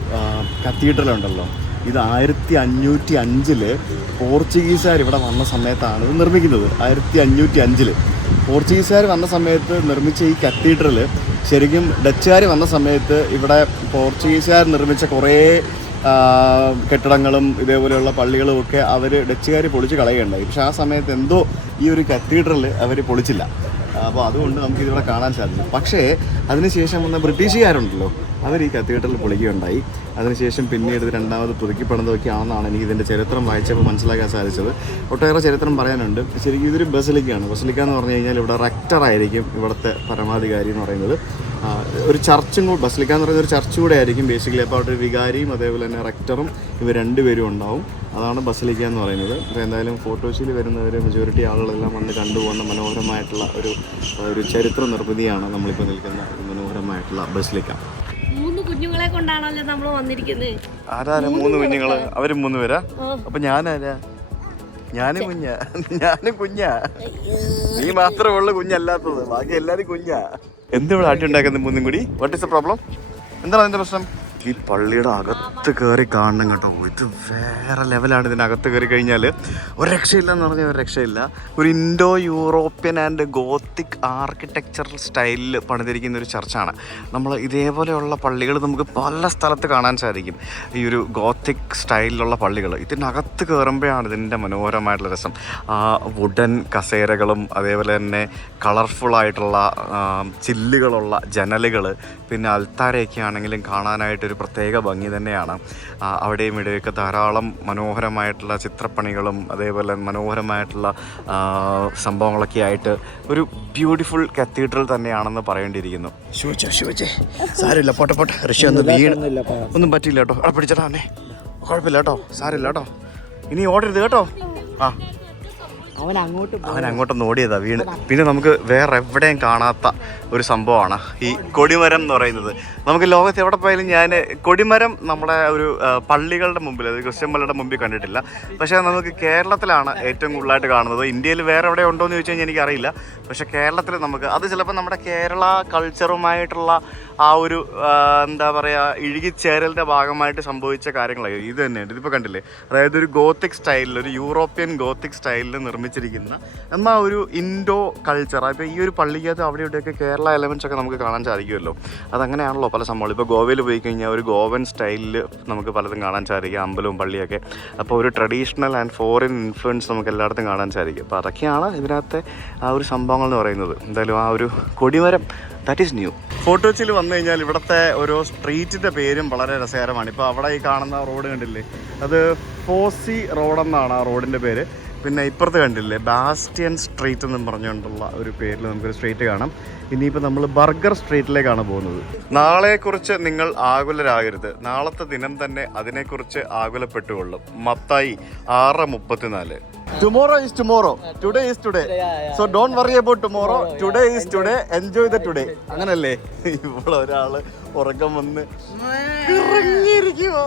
കത്തീഡ്രൽ ഉണ്ടല്ലോ, ഇത് 1505 പോർച്ചുഗീസുകാർ ഇവിടെ വന്ന സമയത്താണ് ഇത് നിർമ്മിക്കുന്നത്. 1505 പോർച്ചുഗീസുകാർ വന്ന സമയത്ത് നിർമ്മിച്ച ഈ കത്തീഡ്രൽ ശരിക്കും ഡച്ചുകാർ വന്ന സമയത്ത് ഇവിടെ പോർച്ചുഗീസുകാർ നിർമ്മിച്ച കുറേ കെട്ടിടങ്ങളും ഇതേപോലെയുള്ള പള്ളികളും ഒക്കെ അവർ ഡച്ചുകാർ പൊളിച്ച് കളയുകയുണ്ടായി. പക്ഷേ ആ സമയത്ത് എന്തോ ഈ ഒരു കത്തീഡ്രൽ അവർ പൊളിച്ചില്ല. അപ്പോൾ അതുകൊണ്ട് നമുക്കിതിവിടെ കാണാൻ സാധിക്കും. പക്ഷേ അതിനുശേഷം വന്ന ബ്രിട്ടീഷുകാരുണ്ടല്ലോ, അവർ ഈ കത്തീഡ്രൽ പൊളിക്കുകയുണ്ടായി. അതിനുശേഷം പിന്നീട് ഇത് രണ്ടാമത് പുതുക്കി പണിതൊക്കെ ആണെന്നാണ് എനിക്ക് ഇതിൻ്റെ ചരിത്രം വായിച്ചപ്പോൾ മനസ്സിലാക്കാൻ സാധിച്ചത്. ഒട്ടേറെ ചരിത്രം പറയാനുണ്ട്. ശരിക്കും ഇതൊരു ബസിലിക്കയാണ്. ബസിലിക്ക എന്ന് പറഞ്ഞു കഴിഞ്ഞാൽ ഇവിടെ റെക്ടറായിരിക്കും ഇവിടുത്തെ പരമാധികാരി എന്ന് പറയുന്നത്. ഒരു ചർച്ചും കൂടെ, ബസിലിക്ക എന്ന് പറയുന്ന ഒരു ചർച്ച് കൂടെ ആയിരിക്കും ബേസിക്കലി. അപ്പോൾ അവിടെ ഒരു വികാരിയും അതേപോലെ തന്നെ റെക്ടറും ഇവർ രണ്ടുപേരും ഉണ്ടാവും. അതാണ് ബസിലിക്ക എന്ന് പറയുന്നത്. അപ്പോൾ എന്തായാലും ഫോർട്ട് കൊച്ചിയിൽ വരുന്നവർ മെജോറിറ്റി ആളുകളെല്ലാം വന്ന് കണ്ടുപോകുന്ന മനോഹരമായിട്ടുള്ള ഒരു ചരിത്ര നിർമ്മിതിയാണ് നമ്മളിപ്പോൾ നിൽക്കുന്ന ഒരു മനോഹരമായിട്ടുള്ള ബസിലിക്ക. 3 കുഞ്ഞുങ്ങളെ കൊണ്ടാണല്ലോ നമ്മൾ വന്നിരിക്കുന്നത്. ആരാ 3 കുഞ്ഞുങ്ങള്? അവരും 3 പേരാ. അപ്പൊ ഞാനാരാ? ഞാനും കുഞ്ഞാ. നീ മാത്രമേ ഉള്ളു കുഞ്ഞല്ലാത്തത്, ബാക്കി എല്ലാരും കുഞ്ഞാ. എന്തിവിടെ ആട്ടി ഉണ്ടാക്കുന്നത് 3 കൂടി? What is the problem? എന്താണ് അതിന്റെ പ്രശ്നം? ഈ പള്ളിയുടെ അകത്ത് കയറി കാണണം കേട്ടോ. ഇത് വേറെ ലെവലാണ്. ഇതിനകത്ത് കയറി കഴിഞ്ഞാൽ ഒരു രക്ഷയില്ലെന്ന് പറഞ്ഞാൽ ഒരു രക്ഷയില്ല. ഒരു Indo European and Gothic architectural സ്റ്റൈലിൽ പണിതിരിക്കുന്ന ഒരു ചർച്ചാണ്. നമ്മൾ ഇതേപോലെയുള്ള പള്ളികൾ നമുക്ക് പല സ്ഥലത്ത് കാണാൻ സാധിക്കും. ഈ ഒരു ഗോത്തിക് സ്റ്റൈലിലുള്ള പള്ളികൾ. ഇതിനകത്ത് കയറുമ്പോഴാണ് ഇതിൻ്റെ മനോഹരമായിട്ടുള്ള രസം. ആ വുഡൻ കസേരകളും അതേപോലെ തന്നെ കളർഫുള്ളായിട്ടുള്ള ചില്ലുകളുള്ള ജനലുകൾ, പിന്നെ അൽത്താരയൊക്കെ ആണെങ്കിലും കാണാനായിട്ടൊരു പ്രത്യേക ഭംഗി തന്നെയാണ്. അവിടെയും ഇവിടെയൊക്കെ ധാരാളം മനോഹരമായിട്ടുള്ള ചിത്രപ്പണികളും അതേപോലെ മനോഹരമായിട്ടുള്ള സംഭവങ്ങളൊക്കെ ആയിട്ട് ഒരു ബ്യൂട്ടിഫുൾ കത്തീഡ്രൽ തന്നെയാണെന്ന് പറയേണ്ടിയിരിക്കുന്നു. ശുചിച്ചേ സാരമില്ല, പോട്ടെ ഋഷി ഒന്ന് വീണ് ഒന്നും പറ്റില്ല കേട്ടോ. അവിടെ പിടിച്ചേട്ടാ അവനെ, കുഴപ്പമില്ല കേട്ടോ, സാരമില്ല കേട്ടോ. ഇനി ഓടരുത് കേട്ടോ. അവൻ അങ്ങോട്ടൊന്ന് ഓടിയതാ, വീണ്. പിന്നെ നമുക്ക് വേറെ എവിടെയും കാണാത്ത ഒരു സംഭവമാണ് ഈ കൊടിമരം എന്ന് പറയുന്നത്. നമുക്ക് ലോകത്ത് എവിടെ പോയാലും ഞാൻ കൊടിമരം നമ്മുടെ ഒരു പള്ളികളുടെ മുമ്പിൽ, അത് ക്രിസ്ത്യൻ പള്ളിയുടെ മുമ്പിൽ കണ്ടിട്ടില്ല. പക്ഷേ നമുക്ക് കേരളത്തിലാണ് ഏറ്റവും കൂടുതലായിട്ട് കാണുന്നത്. ഇന്ത്യയിൽ വേറെ എവിടെ ഉണ്ടോ എന്ന് ചോദിച്ചു കഴിഞ്ഞാൽ എനിക്കറിയില്ല. പക്ഷേ കേരളത്തിൽ നമുക്ക് അത് ചിലപ്പോൾ നമ്മുടെ കേരള കൾച്ചറുമായിട്ടുള്ള ആ ഒരു എന്താ പറയുക, ഇഴുകിച്ചേരലിൻ്റെ ഭാഗമായിട്ട് സംഭവിച്ച കാര്യങ്ങളാണ് ഇത് തന്നെയാണ്. ഇതിപ്പോൾ കണ്ടില്ലേ, അതായത് ഒരു ഗോത്തിക് സ്റ്റൈലിൽ, ഒരു യൂറോപ്യൻ ഗോത്തിക് സ്റ്റൈലിൽ നിർമ്മിച്ചിരിക്കുന്ന എന്നാൽ ഒരു ഇൻഡോ കൾച്ചർ. അപ്പോൾ ഈ ഒരു പള്ളിക്കകത്ത് അവിടെ ഇവിടെയൊക്കെ കേരള എലമെൻറ്റ്സ് ഒക്കെ നമുക്ക് കാണാൻ സാധിക്കുമല്ലോ. അതങ്ങനെയാണല്ലോ പല സംഭവങ്ങൾ. ഇപ്പോൾ ഗോവയിൽ പോയി കഴിഞ്ഞാൽ ഒരു ഗോവൻ സ്റ്റൈലിൽ നമുക്ക് പലതും കാണാൻ സാധിക്കും, അമ്പലവും പള്ളിയൊക്കെ. അപ്പോൾ ഒരു ട്രഡീഷണൽ ആൻഡ് ഫോറിൻ ഇൻഫ്ലുവൻസ് നമുക്ക് എല്ലായിടത്തും കാണാൻ സാധിക്കും. അപ്പോൾ അതൊക്കെയാണ് ഇതിനകത്തെ ആ ഒരു സംഭവങ്ങൾ എന്ന് പറയുന്നത്. എന്തായാലും ആ ഒരു കൊടിമരം, ദാറ്റ് ഈസ് ന്യൂ. ഫോർട്ട് കൊച്ചിയിൽ വന്നു കഴിഞ്ഞാൽ ഇവിടുത്തെ ഓരോ സ്ട്രീറ്റിൻ്റെ പേരും വളരെ രസകരമാണ്. ഇപ്പോൾ അവിടെ ഈ കാണുന്ന റോഡ് കണ്ടില്ലേ, അത് ഫോസി റോഡെന്നാണ് ആ റോഡിൻ്റെ പേര്. പിന്നെ ഇപ്പുറത്ത് കണ്ടില്ലേ ബാസ്റ്റിയൻ സ്ട്രീറ്റ് എന്നും പറഞ്ഞുകൊണ്ടുള്ള ഒരു പേരിൽ നമുക്കൊരു സ്ട്രീറ്റ് കാണാം. ഇനിയിപ്പോൾ നമ്മൾ ബർഗർ സ്ട്രീറ്റിലേക്കാണ് പോകുന്നത്. നാളെക്കുറിച്ച് നിങ്ങൾ ആകുലരാകരുത്, നാളത്തെ ദിനം തന്നെ അതിനെക്കുറിച്ച് ആകുലപ്പെട്ടുകൊള്ളും. Mathai 6:34. Tomorrow is tomorrow, today is today. So don't worry about tomorrow, today is today, enjoy the today. അങ്ങനല്ലേ? ഇപ്പോൾ ഒരാള് ഉറക്കം വന്ന് ഇറങ്ങിയിരിക്കുമോ?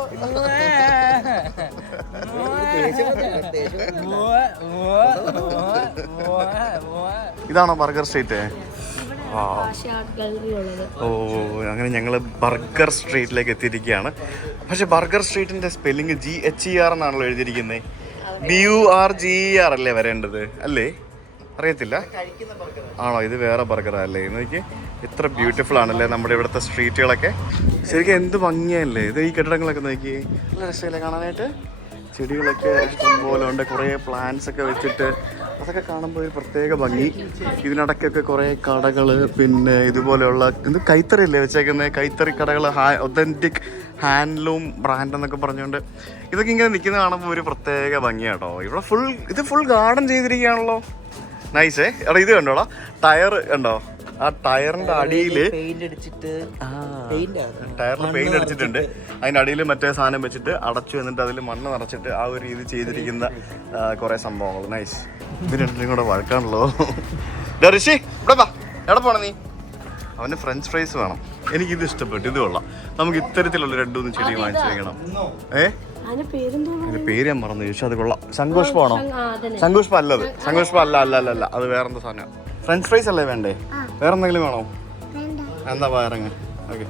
ഇതാണോ ബർഗർ സ്ട്രീറ്റ്? ഓ, അങ്ങനെ ഞങ്ങൾ ബർഗർ സ്ട്രീറ്റിലേക്ക് എത്തിയിരിക്കുകയാണ്. പക്ഷെ ബർഗർ സ്ട്രീറ്റിന്റെ സ്പെല്ലിംഗ് GHER എന്നാണല്ലോ എഴുതിയിരിക്കുന്നത്. BURGER അല്ലേ വരേണ്ടത് അല്ലേ? അറിയത്തില്ല. ആണോ? ഇത് വേറെ ബർഗറല്ലേ? നോക്കി എത്ര ബ്യൂട്ടിഫുൾ ആണല്ലേ നമ്മുടെ ഇവിടുത്തെ സ്ട്രീറ്റുകളൊക്കെ. ശരിക്കും എന്ത് ഭംഗിയല്ലേ ഇത്. ഈ കെട്ടിടങ്ങളൊക്കെ നോക്കി നല്ല രസമല്ലേ കാണാനായിട്ട്. ചെടികളൊക്കെ ഇഷ്ടംപോലെ ഉണ്ട്, കുറേ പ്ലാന്റ്സ് ഒക്കെ വെച്ചിട്ട് അതൊക്കെ കാണുമ്പോൾ ഒരു പ്രത്യേക ഭംഗി. ഇതിനിടയ്ക്കൊക്കെ കുറേ കടകൾ, പിന്നെ ഇതുപോലെയുള്ള എന്ത് കൈത്തറിയല്ലേ വെച്ചേക്കുന്നത്, കൈത്തറി കടകൾ, ഒതൻറ്റിക് ഹാൻഡ്ലൂം ബ്രാൻഡ് എന്നൊക്കെ പറഞ്ഞുകൊണ്ട് ഇതൊക്കെ ഇങ്ങനെ നിൽക്കുന്ന കാണുമ്പോൾ ഒരു പ്രത്യേക ഭംഗിയാട്ടോ. ഇവിടെ ഫുൾ ഗാർഡൻ ചെയ്തിരിക്കുകയാണല്ലോ. നൈസേ. എടാ ഇത് കണ്ടോടാ, ടയർ കണ്ടോ? ആ ടയറിന്റെ അടിയിൽ ടയറിൽ പെയിന്റ് അടിച്ചിട്ടുണ്ട്. അതിന്റെ അടിയിൽ മറ്റേ സാധനം വെച്ചിട്ട് അടച്ചു, എന്നിട്ട് അതിൽ മണ്ണ് നിറച്ചിട്ട് ആ ഒരു രീതി ചെയ്തിരിക്കുന്ന കുറെ സംഭവങ്ങൾ. നൈസ്. ഇത് രണ്ടും കൂടെ വഴക്കാണല്ലോ. ഋഷി ഇവിടെ വാ. എവിടെ പോണ നീ? അവന് ഫ്രഞ്ച് ഫ്രൈസ് വേണം. എനിക്കിത് ഇഷ്ടപ്പെട്ടു, ഇത് കൊള്ളാം. നമുക്ക് ഇത്തരത്തിലുള്ള 2-3 ചെടി വാങ്ങിച്ചു വെക്കണം. അതിന്റെ പേര് ഞാൻ മറന്നു ചോദിച്ചു. അത് കൊള്ളാം. ശംഖുഷ്പാണോ? ശംഖുഷ്പ അല്ലത്. ശംഖുഷ്പ അല്ല. അത് വേറെന്താ സാധനം. ഫ്രഞ്ച് ഫ്രൈസ് അല്ലേ വേണ്ടേ? വേറെ എന്തെങ്കിലും വേണോ? എന്താ ഇറങ്ങ. ഓക്കെ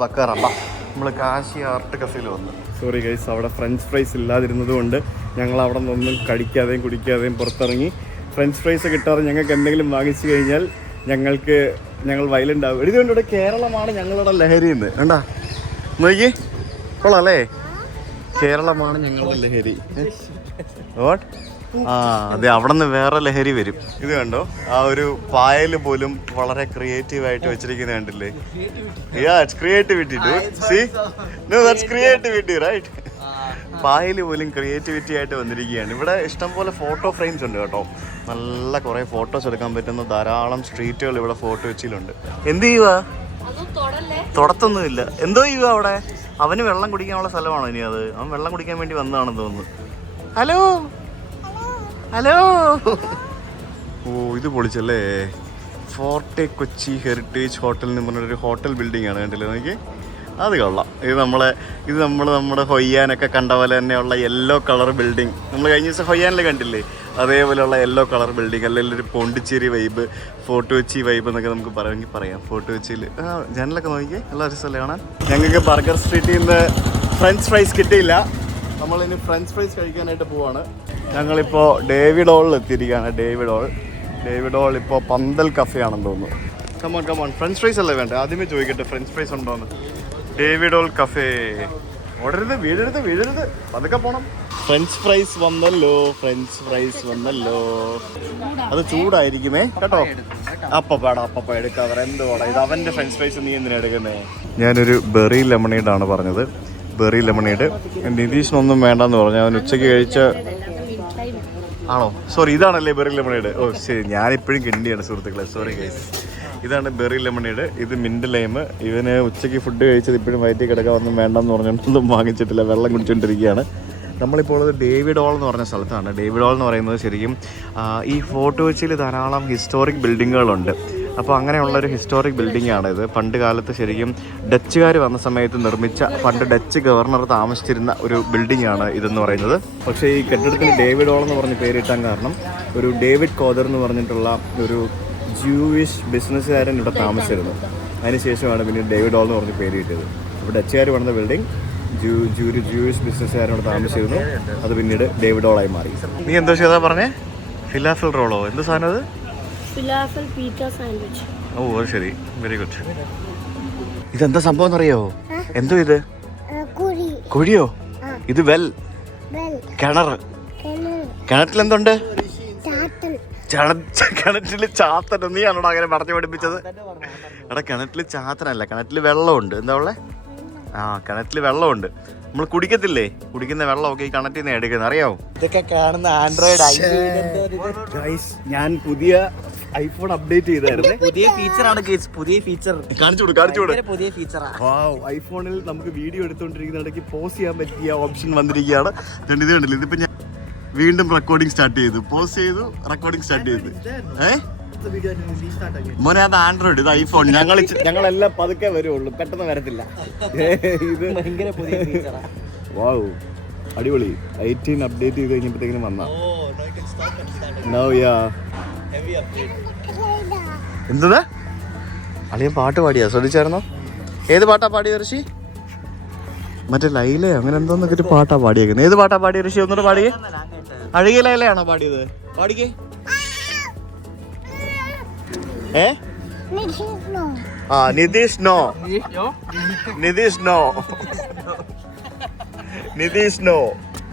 ബാ കയറാം. ബാ. നമ്മൾ കാശി ആർട്ട് കഫേയിൽ വന്നു. സോറി ഗൈസ്, അവിടെ ഫ്രഞ്ച് ഫ്രൈസ് ഇല്ലാതിരുന്നത് കൊണ്ട് ഞങ്ങൾ അവിടെ നിന്നൊന്നും കഴിക്കാതെയും കുടിക്കാതെയും പുറത്തിറങ്ങി. ഫ്രഞ്ച് ഫ്രൈസ് കിട്ടാതെ ഞങ്ങൾക്ക് എന്തെങ്കിലും വാങ്ങിച്ചു കഴിഞ്ഞാൽ ഞങ്ങൾ വയലുണ്ടാവും. ഇതുകൊണ്ട് ഇവിടെ കേരളമാണ് ഞങ്ങളുടെ ലഹരി എന്ന് വേണ്ട നോക്കി കൊള്ളാല്ലേ. കേരളമാണ് ഞങ്ങളുടെ ലഹരി. വാട്ട്? അതെ, അവിടെ നിന്ന് വേറെ ലഹരി വരും. ഇത് കണ്ടോ, ആ ഒരു പായൽ പോലും വളരെ ക്രിയേറ്റീവായിട്ട് വെച്ചിരിക്കുന്നത് കണ്ടില്ലേ? It's creativity dude. See, no that's creativity right. പായൽ പോലും ക്രിയേറ്റിവിറ്റി ആയിട്ട് വന്നിരിക്കുകയാണ്. ഇവിടെ ഇഷ്ടംപോലെ ഫോട്ടോ ഫ്രെയിംസ് ഉണ്ട് കേട്ടോ. നല്ല കുറേ ഫോട്ടോസ് എടുക്കാൻ പറ്റുന്ന ധാരാളം സ്ട്രീറ്റുകൾ ഇവിടെ ഫോട്ടോ വെച്ചിട്ടുണ്ട്. എന്ത് ചെയ്യുക? തൊടത്തൊന്നുമില്ല. എന്തോ ചെയ്യുക അവിടെ? അവന് വെള്ളം കുടിക്കാനുള്ള സ്ഥലമാണോ ഇനി അത്? അവൻ വെള്ളം കുടിക്കാൻ വേണ്ടി വന്നതാണെന്ന് തോന്നുന്നു. ഹലോ. ഓ, ഇത് പൊളിച്ചല്ലേ. ഫോർട്ടെ കൊച്ചി ഹെറിറ്റേജ് ഹോട്ടൽ എന്ന് പറഞ്ഞൊരു ഹോട്ടൽ ബിൽഡിംഗ് ആണ് കണ്ടില്ലേ നോക്കി. അത് കൊള്ളാം. ഇത് നമ്മുടെ ഹൊയ്യാനൊക്കെ കണ്ട പോലെ തന്നെയുള്ള യെല്ലോ കളർ ബിൽഡിംഗ്. നമ്മൾ കഴിഞ്ഞ ദിവസം ഹൊയ്യാനിൽ കണ്ടില്ലേ? അതേപോലെയുള്ള യെല്ലോ കളർ ബിൽഡിംഗ്. അല്ലെങ്കിൽ ഒരു Pondicherry vibe, fort Kochi vibe എന്നൊക്കെ നമുക്ക് പറയാം. ഫോർട്ട് കൊച്ചിയിൽ ജനലൊക്കെ നോക്കിയേ, നല്ല രസമല്ലേ കാണാൻ. ഞങ്ങൾക്ക് ബർഗർ സ്ട്രീറ്റിൽ നിന്ന് ഫ്രഞ്ച് ഫ്രൈസ് കിട്ടിയില്ല. നമ്മളിനി ഫ്രഞ്ച് ഫ്രൈസ് കഴിക്കാനായിട്ട് പോവാണ്. ഞങ്ങളിപ്പോൾ ഡേവിഡ് ഹോളിൽ എത്തിയിരിക്കുകയാണ്. ഡേവിഡ് ഹോൾ ഇപ്പോൾ പന്തൽ കഫേ ആണെന്ന് തോന്നുന്നു. കമോൺ ഫ്രഞ്ച് ഫ്രൈസ് അല്ലേ വേണ്ടേ? ആദ്യമേ ചോദിക്കട്ടെ ഫ്രഞ്ച് ഫ്രൈസ് ഉണ്ടോന്ന്. David Hall cafe. ഓടരുത്, വീഴരുത്, അതൊക്കെ പോണം. ഫ്രഞ്ച് ഫ്രൈസ് വന്നല്ലോ. അത് ചൂടായിരിക്കുമേ കേട്ടോ. അപ്പ എടുക്കാം. എന്തുവാടാ ഇത്? അവൻ്റെ ഫ്രഞ്ച് ഫ്രൈസ് നീ എന്തിനാ എടുക്കുന്നേ? ഞാനൊരു ബെറി ലെമണേഡാണ് പറഞ്ഞത്. Berry lemonade. നിതീഷിനൊന്നും വേണ്ടെന്ന് പറഞ്ഞു. അവൻ ഉച്ചയ്ക്ക് കഴിച്ച ആണോ? സോറി, ഇതാണല്ലേ ബെറി ലെമണേഡ്. ഓ ശരി, ഞാനിപ്പോഴും കിണ്ടിയാണ് സുഹൃത്തുക്കളെ. Sorry guys. ഇതാണ് ബെറി ലെമണേഡ്. ഇത് മിൻറ്റ് ലൈം. ഇവന് ഉച്ചയ്ക്ക് ഫുഡ് കഴിച്ചത് ഇപ്പോഴും വയറ്റിൽ കിടക്കാൻ ഒന്നും വേണ്ടെന്ന് പറഞ്ഞിട്ടൊന്നും വാങ്ങിച്ചിട്ടില്ല. വെള്ളം കുടിച്ചുകൊണ്ടിരിക്കുകയാണ്. നമ്മളിപ്പോൾ ഉള്ളത് ഡേവിഡ് ഹോൾ എന്ന് പറഞ്ഞ സ്ഥലത്താണ്. ഡേവിഡ് ഹോൾ എന്ന് പറയുന്നത് ശരിക്കും ഈ ഫോർട്ട് കൊച്ചിയിൽ ധാരാളം ഹിസ്റ്റോറിക് ബിൽഡിങ്ങുകളുണ്ട്. അപ്പോൾ അങ്ങനെയുള്ളൊരു ഹിസ്റ്റോറിക് ബിൽഡിംഗ് ആണിത്. പണ്ട് കാലത്ത് ശരിക്കും ഡച്ചുകാർ വന്ന സമയത്ത് നിർമ്മിച്ച, പണ്ട് ഡച്ച് ഗവർണർ താമസിച്ചിരുന്ന ഒരു ബിൽഡിംഗ് ആണ് ഇതെന്ന് പറയുന്നത്. പക്ഷേ ഈ കെട്ടിടത്തിന് ഡേവിഡ് ഹോൾ എന്ന് പറഞ്ഞ് പേരിട്ടാൻ കാരണം ഒരു ഡേവിഡ് കോദർ എന്ന് പറഞ്ഞിട്ടുള്ള ഒരു ജൂയിഷ് ബിസിനസ്സുകാരൻ ഇവിടെ താമസിച്ചിരുന്നു. അതിനുശേഷമാണ് പിന്നെ ഡേവിഡ് ഹോൾ എന്ന് പറഞ്ഞ് പേര് കിട്ടിയത്. അപ്പോൾ ഡച്ചുകാർ പണിത ബിൽഡിംഗ് ജൂയിഷ് ബിസിനസ്സുകാരൻ ഇവിടെ താമസിച്ചിരുന്നു. അത് പിന്നീട് ഡേവിഡ് ഹോളായി മാറി. നീ എന്തോ ചെയ്താ പറഞ്ഞേ? ഫിലാഫിൽ റോളോ? എന്ത് സാധനം അത്? ഫിലാഫിൽ പീറ്റ സാൻഡ്വിച്ച്. ഓ ശരി, വെരി ഗുഡ്. ഇതെന്താ സംഭവം എന്നറിയോ? എന്തോ ഇത്? കുഴിയോ? ഇത് കിണർ. കിണറ്റിലെന്തുണ്ട്? കിണറ്റില് ചാത്തൻ. നീയാണോടാ അങ്ങനെ പറഞ്ഞു പഠിപ്പിച്ചത്? എടാ കിണറ്റില് ചാത്തനല്ല, കിണറ്റില് വെള്ളമുണ്ട്. എന്താ ഉള്ളേ? കിണറ്റില് വെള്ളമുണ്ട്. നമ്മൾ കുടിക്കത്തില്ലേ, കുടിക്കുന്ന വെള്ളമൊക്കെ ഈ കണക്ട് ചെയ്യുന്ന എടുക്കുന്നത് അറിയാവോ? ഇതൊക്കെ കാണുന്ന ആൻഡ്രോയിഡ് ഞാൻ പുതിയ ഐഫോൺ അപ്ഡേറ്റ് ചെയ്തായിരുന്നു. പുതിയ ഫീച്ചറാണ് പുതിയ ഫീച്ചർ. കാണിച്ചു പുതിയ ഫീച്ചറാ. ഐഫോണിൽ നമുക്ക് വീഡിയോ എടുത്തോണ്ടിരിക്കുന്നിടയ്ക്ക് പോസ് ചെയ്യാൻ പറ്റിയ ഓപ്ഷൻ വന്നിരിക്കുകയാണ്. ഇത് കണ്ടില്ല, ഇതിപ്പോ ഞാൻ വീണ്ടും റെക്കോർഡിംഗ് സ്റ്റാർട്ട് ചെയ്തു, പോസ് ചെയ്തു, റെക്കോർഡിംഗ് സ്റ്റാർട്ട് ചെയ്തു. മോനെ അത് ആൻഡ്രോയിഡ്, ഇത് ഐഫോൺ. ഞങ്ങളെല്ലാം പതുക്കെ വരുള്ളൂ, പെട്ടെന്ന് വരത്തില്ല. ഇത് ഭയങ്കര പുതിയ ഫീച്ചറാ. വാവ്, അടിപൊളി. 18 അപ്ഡേറ്റ് ചെയ്ത് കഴിഞ്ഞപ്പോഴത്തേക്കിനും വന്ന എന്താ അളിയൻ പാട്ട് പാടിയാ? ശ്രദ്ധിച്ചായിരുന്നോ? ഏത് പാട്ടാ പാടിയ ഋഷി? മറ്റേ ലൈല അങ്ങനെ എന്തോന്നൊക്കെ ഒരു പാട്ടാ പാടിയേക്കുന്നത്. ഏത് പാട്ടാ പാടിയ ഋഷി? ഒന്നുകൂടെ പാടിയേ. അഴകിയ ലൈലയാണോ പാടിയത്? പാടിക്കേ. നിതീഷ് നോ.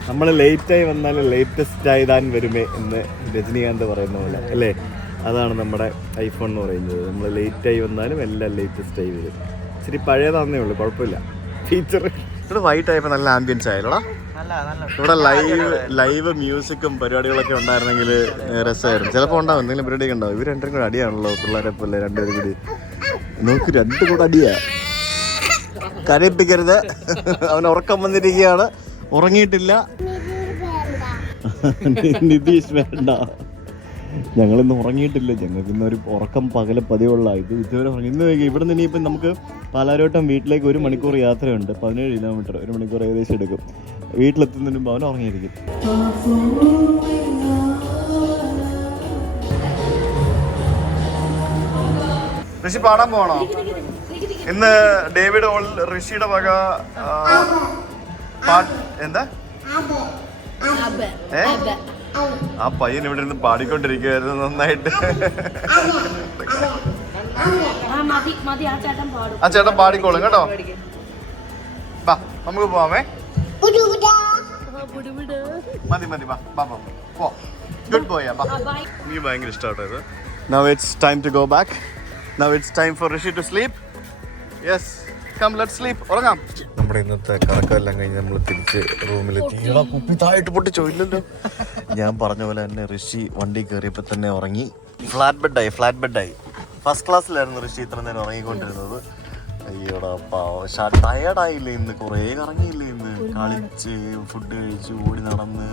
നമ്മൾ ലേറ്റായി വന്നാലും ലേറ്റസ്റ്റ് ആയിതാൻ വരുമേ എന്ന് രജനീകാന്ത് പറയുന്ന പോലെ അല്ലേ? അതാണ് നമ്മുടെ ഐഫോൺ എന്ന് പറയുന്നത്. നമ്മൾ ലേറ്റായി വന്നാലും എല്ലാം ലേറ്റസ്റ്റ് ആയി വരും. ഇച്ചിരി പഴയതാന്നേ ഉള്ളൂ, കുഴപ്പമില്ല. ഫീച്ചർ ഇവിടെ വൈറ്റ് ആയപ്പോൾ നല്ല ആംബിയൻസ് ആയല്ലോടാ. ഇവിടെ ലൈവ് മ്യൂസിക്കും പരിപാടികളൊക്കെ ഉണ്ടായിരുന്നെങ്കിൽ രസമായിരുന്നു. ചിലപ്പോൾ ഉണ്ടാവും, എന്തെങ്കിലും പരിപാടിയൊക്കെ ഉണ്ടാവും. ഇവർ രണ്ടും കൂടെ അടിയാണല്ലോ, പിള്ളേരെ പോലെ രണ്ടുപേരും കൂടി. നോക്ക്, രണ്ടും കൂടെ അടിയാ. കരയിപ്പിക്കരുത്. അവൻ ഉറക്കം വന്നിരിക്കുകയാണ്, ഉറങ്ങിയിട്ടില്ല. നിതീഷ് വേണ്ട, ഞങ്ങളിന്ന് ഉറങ്ങിയിട്ടില്ല. ഞങ്ങൾക്ക് ഇന്നൊരു ഉറക്കം പകല പതിവുള്ള ഇത് ഇതുവരെ ഉറങ്ങി. ഇന്ന് ഇവിടെ നിന്ന് ഇനിയിപ്പം നമുക്ക് പാലാരോട്ടം വീട്ടിലേക്ക് 1 മണിക്കൂർ യാത്രയുണ്ട്. 17 കിലോമീറ്റർ, 1 മണിക്കൂർ ഏകദേശം എടുക്കും. വീട്ടിലെത്തുന്നതിന് മുമ്പ് അവൻ ഉറങ്ങിയിരിക്കും. ഋഷി പാടാൻ പോകണോ? ഇന്ന് ഡേവിഡ് ഋഷിയുടെ വക എന്താ? ആ പയ്യൻ ഇവിടെ ഇരുന്ന് പാടിക്കൊണ്ടിരിക്കുകയായിരുന്നു നന്നായിട്ട്. ആ ചേട്ടൻ പാടിക്കോളും കേട്ടോ. ബാ നമുക്ക് പോവാമേ. മതി ബാ പോ. Good boy. നീ ഭയങ്കര ഇഷ്ടമാട്ടോ ഇത്. Now it's time to go back. Now it's time for Rishi to sleep. Yes, come let's sleep. ഉറങ്ങാം. നമ്മുടെ ഇന്നത്തെ കറക്കമെല്ലാം കഴിഞ്ഞ് നമ്മൾ തിരിച്ച് റൂമിലെത്തി. കുപ്പി താഴോട്ട് പൊട്ടിച്ചോ? ഇല്ലല്ലോ. ഞാൻ പറഞ്ഞ പോലെ തന്നെ ഋഷി വണ്ടി കയറിയപ്പോൾ തന്നെ ഉറങ്ങി. ഫ്ലാറ്റ് ബെഡായി. ഫസ്റ്റ് ക്ലാസ്സിലായിരുന്നു ഋഷി ഇത്ര നേരം ഉറങ്ങിക്കൊണ്ടിരുന്നത്. അയ്യോടാ പാവം. ടയേർഡായില്ലേ ഇന്ന്? കുറേ കറങ്ങിയില്ലേ ഇന്ന്? കളിച്ച്, ഫുഡ് കഴിച്ച്, ഓടി നടന്ന്.